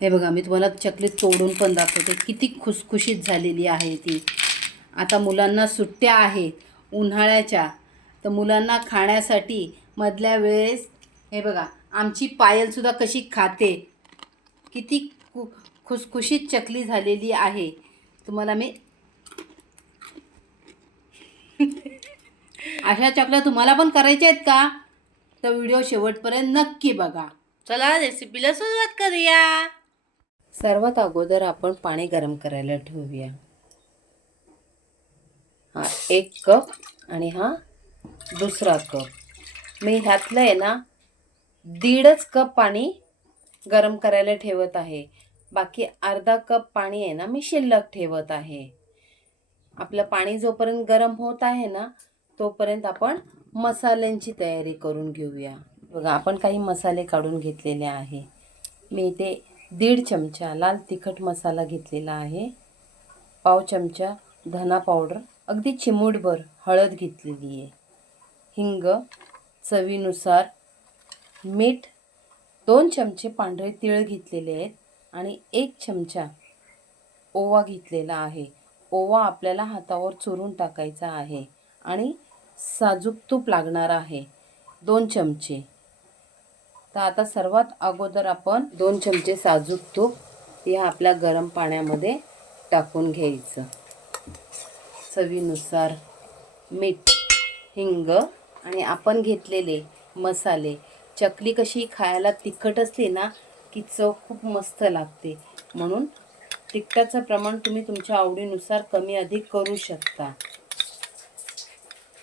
हे बघा, मी तुम्हाला चकली तोडून पण दाखवते, किती खुसखुशीत झालेली आहे ती. आता मुलांना सुट्ट्या आहेत उन्हाळ्याच्या, तर मुलांना खाण्यासाठी मधल्या वेळेस हे बघा आमची पायलसुद्धा कशी खाते, किती खुसखुशीत चकली झालेली आहे. तुम्हाला मी अशा चकल्या तुम्हाला पण करायच्या आहेत का? तर व्हिडिओ शेवटपर्यंत नक्की बघा. चला रेसिपीला सुरुवात करूया. सर्वात अगोदर आपण पाणी गरम करायला ठेवूया. हा 1 कप आणि हा दुसरा कप. मी ह्यातलं आहे ना 1.5 कप पाणी गरम करायला ठेवत आहे. बाकी अर्धा कप पाणी आहे ना मी शिल्लक ठेवत आहे. आपलं पाणी जोपर्यंत गरम होत आहे ना तोपर्यंत आपण मसाल्यांची तयारी करून घेऊया. बघा, आपण काही मसाले काढून घेतलेले आहे. मी इथे 1.5 चमचा लाल तिखट मसाला घेतलेला आहे. पाव चमचा धना पावडर, अगदी चिमूटभर हळद घेतलेली आहे. हिंग चवीनुसार, मीठ, 2 चमचे पांढरे तीळ घेतलेले आहेत आणि 1 चमचा ओवा घेतलेला आहे. ओवा आपल्याला हातावर चुरून टाकायचा आहे आणि साजूक तूप लागणार आहे 2 चमचे. तर आता सर्वात अगोदर आपण 2 चमचे साजूक तूप या आपल्या गरम पाण्यामध्ये टाकून घ्यायचं. चवीनुसार मीठ, हिंग आणि आपण घेतलेले मसाले. चकली कशी खायला तिखट असते ना की चव खूप मस्त लागते, म्हणून तिखटाचं प्रमाण तुम्ही तुमच्या आवडीनुसार कमी अधिक करू शकता.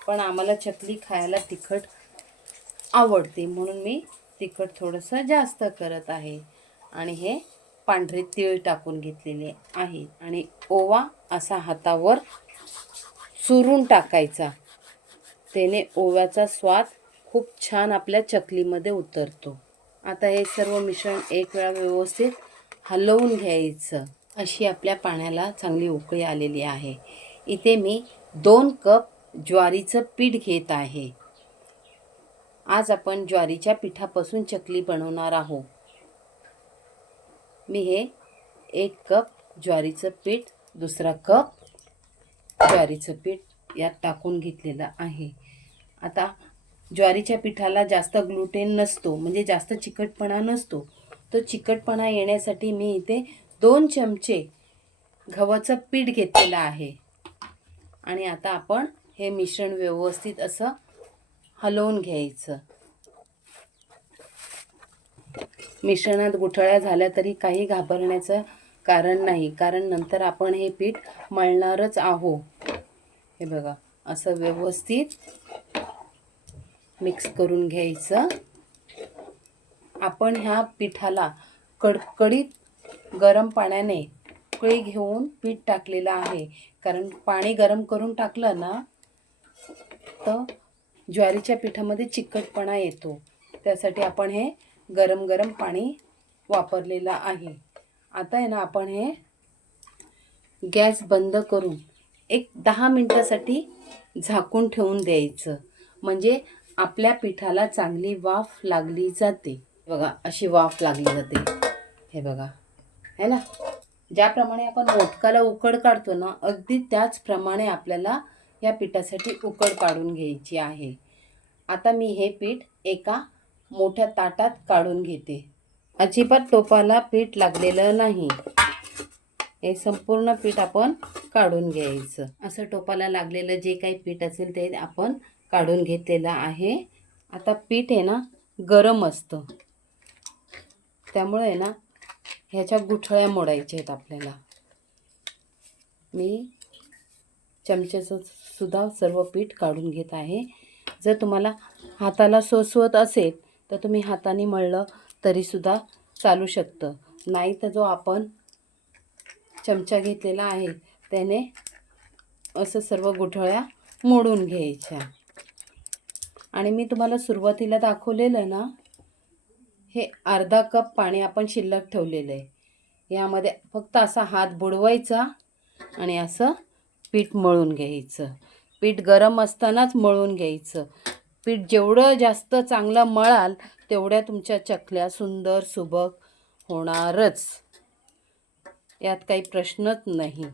पण आम्हाला चकली खायला तिखट आवडते म्हणून मी तिखट थोडंसं जास्त करत आहे. आणि हे पांढरे तीळ टाकून घेतलेले आहे आणि ओवा असा हातावर चुरून टाकायचा. त्याने ओव्याचा स्वाद खूप छान आपल्या चकलीमध्ये उतरतो. आता हे सर्व मिश्रण एक वेळा व्यवस्थित हलवून घ्यायचं. अशी आपल्या पाण्याला चांगली उकळी आलेली आहे. इथे मी 2 कप ज्वारीचं पीठ घेत आहे. आज आपण ज्वारीच्या पिठापासून चकली बनवणार आहोत. मी हे 1 कप ज्वारीचं पीठ, दुसरा कप ज्वारीचं पीठ यात टाकून घेतलेलं आहे. आता ज्वारीच्या पिठाला जास्त ग्लुटेन नसतो, म्हणजे जास्त चिकटपणा नसतो. तो चिकटपणा येण्यासाठी मी इथे 2 चमचे गव्हाचं पीठ घेतलेलं आहे. आणि आता आपण हे मिश्रण व्यवस्थित असं हलवून घ्यायचं. मिश्रणात गुठळ्या झाल्या तरी काही घाबरण्याचं कारण नाही, कारण नंतर आपण हे पीठ मळणारच आहोत. हे बघा, असं व्यवस्थित मिक्स करून घ्यायचं. आपण ह्या पिठाला कडकडीत गरम पाण्याने उकळी घेऊन पीठ टाकलेलं आहे, कारण पाणी गरम करून टाकलं ना तर ज्वारीच्या पिठामध्ये चिकटपणा येतो. त्यासाठी आपण हे गरम गरम पाणी वापरलेलं आहे. आता आहे ना आपण हे गॅस बंद करून एक 10 मिनिटासाठी झाकून ठेवून द्यायचं, म्हणजे आपल्या पिठाला चांगली वाफ लागली जाते. बघा, अशी वाफ लागली जाते. हे बघा, है ना. ज्याप्रमाणे आपण मोदकाला उकड काढतो ना, अगदी त्याचप्रमाणे आपल्याला या पिठासाठी उकड काढून घ्यायची आहे. आता मी हे पीठ एका मोठ्या ताटात काढून घेते. अजिबात टोपाला पीठ लागलेलं नाही. हे संपूर्ण पीठ आपण काढून घ्यायचं. असं टोपाला लागलेलं जे काही पीठ असेल ते आपण काढून घेतलेलं आहे. आता पीठ आहे ना गरम असतं, त्यामुळे आहे ना ह्याच्या गुठळ्या मोडायच्या आहेत आपल्याला. मी चमच्याचं सुद्धा सर्व पीठ काढून घेत आहे. जर तुम्हाला हाताला सोसवत असेल तर तुम्ही हाताने मळलं तरीसुद्धा चालू शकतं. नाही तर जो आपण चमचा घेतलेला आहे त्याने असं सर्व गुठळ्या मोडून घ्यायच्या. आणि मी तुम्हाला सुरुवातीला दाखवलेलं ना, हे अर्धा कप पाणी आपण शिल्लक ठेवलेलं आहे. यामध्ये फक्त असा हात बुडवायचा आणि असं पीठ मळून घ्यायचं. पीठ गरम असतानाच मळून घ्यायचं. पीठ जेवढं जास्त चांगलं मळाल तेवढ्या तुमच्या चकल्या सुंदर सुबक होणारच. यात काही प्रश्नच नाही.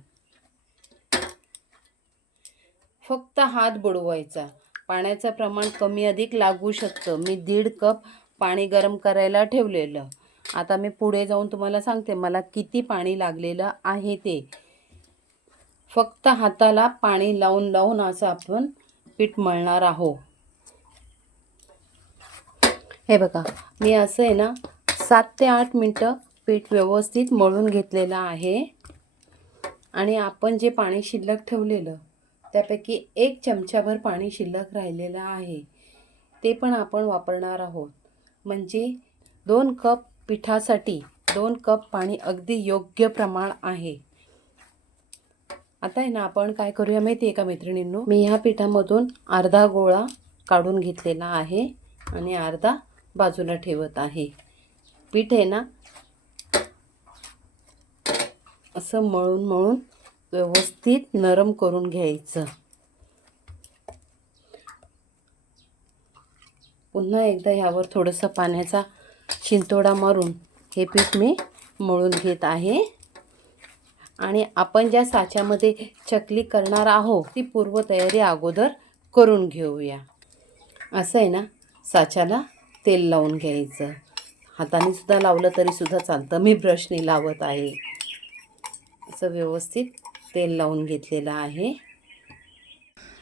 फक्त हात बुडवायचा. पाण्याचं प्रमाण कमी अधिक लागू शकतं. मी 1.5 कप पाणी गरम करायला ठेवलेलं. आता मी पुढे जाऊन तुम्हाला सांगते मला किती पाणी लागलेलं आहे ते. फक्त हाताला पाणी लावून लावून असं आपण पीठ मळणार आहोत. हे बघा, मी असं आहे ना 7 ते 8 मिनटं पीठ व्यवस्थित मळून घेतलेलं आहे. आणि आपण जे पाणी शिल्लक ठेवलेलं त्यापैकी 1 चमचाभर पाणी शिल्लक राहिलेलं आहे, ते पण आपण वापरणार आहोत. म्हणजे 2 कप पिठासाठी 2 कप पाणी अगदी योग्य प्रमाण आहे. आता आहे ना आपण काय करूया माहिती आहे का मैत्रिणींनो, मी ह्या पिठामधून अर्धा गोळा काढून घेतलेला आहे आणि अर्धा बाजूला ठेवत आहे. पीठ आहे ना असं मळून मळून व्यवस्थित नरम करून घ्यायचं. पुन्हा एकदा ह्यावर थोडंसं पाण्याचा शिंतोडा मारून हे पीठ मी मळून घेत आहे. आणि आपण ज्या साच्यामध्ये चकली करणार आहोत ती पूर्वतयारी अगोदर करून घेऊया. असं आहे ना साच्याला तेल लावून घ्यायचं. हाताने सुद्धा लावलं तरी सुद्धा चालतं, मी ब्रशने लावत आहे. असं व्यवस्थित तेल लावून घेतलेलं आहे.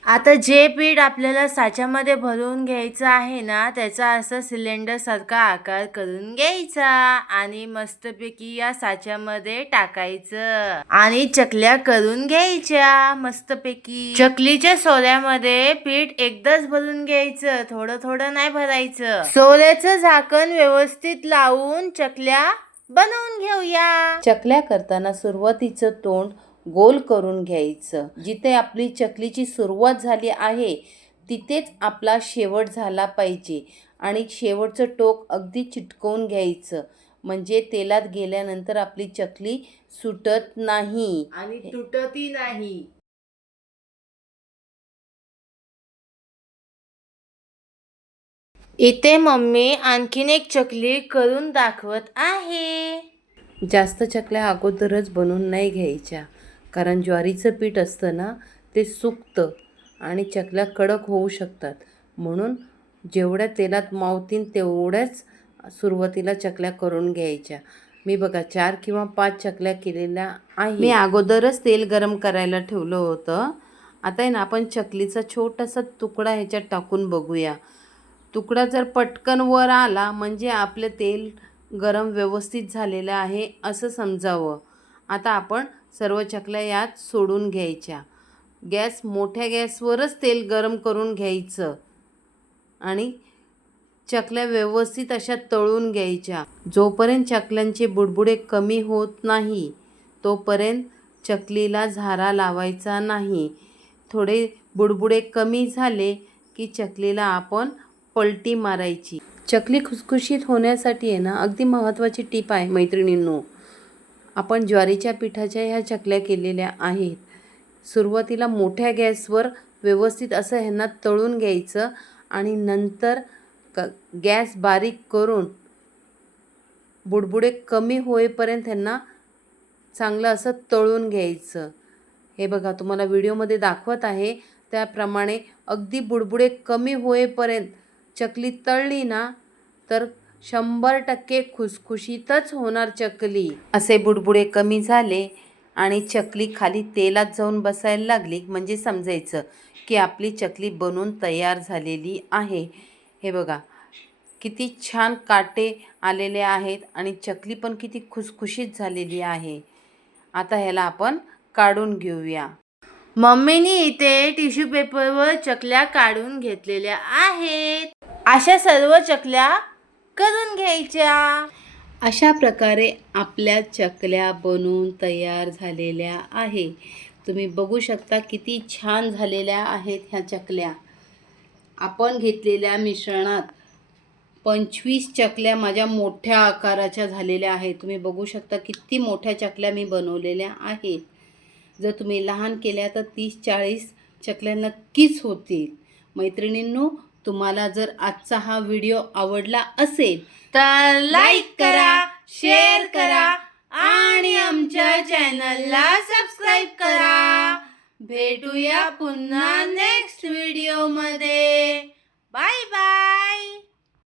आता जे पीठ आपल्याला साच्यामध्ये भरून घ्यायचं आहे ना, त्याचा असं सिलेंडरसारखा आकार करून घ्यायचा आणि मस्तपैकी या साच्यामध्ये टाकायचं आणि चकल्या करून घ्यायच्या मस्तपैकी. चकलीच्या सोऱ्यामध्ये पीठ एकदाच भरून घ्यायचं, थोडं थोडं नाही भरायचं. सोऱ्याचं झाकण व्यवस्थित लावून चकल्या बनवून घेऊया. चकल्या करताना सुरुवातीचं तोंड गोल करून घ्यायचं. जिथे आपली चकलीची सुरुवात झाली आहे तिथेच आपला शेवट झाला पाहिजे आणि शेवटचं टोक अगदी चिटकवून घ्यायचं. म्हणजे तेलात गेल्यानंतर आपली चकली सुटत नाही आणि तुटतही नाही. इथे मम्मी आणखीन एक चकली करून दाखवत आहे. जास्त चकल्या अगोदरच बनवून नाही घ्यायच्या, कारण ज्वारीचं पीठ असतं ना ते सुकतं आणि चकल्या कडक होऊ शकतात. म्हणून जेवढ्या तेलात मावतील तेवढ्याच सुरुवातीला चकल्या करून घ्यायच्या. मी बघा 4 किंवा 5 चकल्या केलेल्या आहे. मी अगोदरच तेल गरम करायला ठेवलं होतं. आता आहे ना आपण चकलीचा छोटासा तुकडा ह्याच्यात टाकून बघूया. तुकडा जर पटकन वर आला म्हणजे आपलं तेल गरम व्यवस्थित झालेलं आहे असं समजावं. आता आपण सर्व चकल्या यात सोडून घ्यायच्या. मोठ्या गॅसवरच तेल गरम करून घ्यायचं आणि चकल्या व्यवस्थित अशा तळून घ्यायच्या. जोपर्यंत चकल्यांचे बुडबुडे कमी होत नाही तोपर्यंत चकलीला झारा लावायचा नाही. थोडे बुडबुडे कमी झाले की चकलीला आपण पलटी मारायची. चकली खुसखुशीत होण्यासाठी आहे ना अगदी महत्त्वाची टीप आहे मैत्रिणींनो. आपण ज्वारीच्या पिठाच्या ह्या चकल्या केलेल्या आहेत. सुरुवातीला मोठ्या गॅसवर व्यवस्थित असं ह्यांना तळून घ्यायचं आणि नंतर गॅस बारीक करून बुडबुडे कमी होईपर्यंत ह्यांना चांगलं असं तळून घ्यायचं. हे बघा तुम्हाला व्हिडिओमध्ये दाखवत आहे त्याप्रमाणे अगदी बुडबुडे कमी होईपर्यंत चकली तळली ना तर 100% खुसखुशीतच होणार चकली. असे बुडबुडे कमी झाले आणि चकली खाली तेलात जाऊन बसायला लागली म्हणजे समजायचं की आपली चकली बनून तयार झालेली आहे. हे बघा किती छान काटे आलेले आहेत आणि चकली पण किती खुसखुशीत झालेली आहे. आता ह्याला आपण काढून घेऊया. मम्मीनी इथे टिश्यू पेपरवर चकल्या काढून घेतलेल्या आहेत. अशा सर्व चकल्या करून घ्यायच्या. अशा प्रकारे आपल्या चकल्या बनून तयार झालेल्या आहे. तुम्ही बघू शकता किती छान झालेल्या आहेत ह्या चकल्या. आपण घेतलेल्या मिश्रणात 25 चकल्या माझ्या मोठ्या आकाराच्या झालेल्या आहेत. तुम्ही बघू शकता किती मोठ्या चकल्या मी बनवलेल्या आहेत. जर तुम्ही लहान केल्या तर 30-40 चकल्या नक्कीच होतील. मैत्रिणींनो, तुम्हाला जर आजचा हा व्हिडिओ आवडला असेल तर लाईक करा, शेअर करा आणि आमच्या आमच्या चॅनलला सबस्क्राईब करा. भेटूया पुन्हा नेक्स्ट व्हिडिओमध्ये. Bye bye.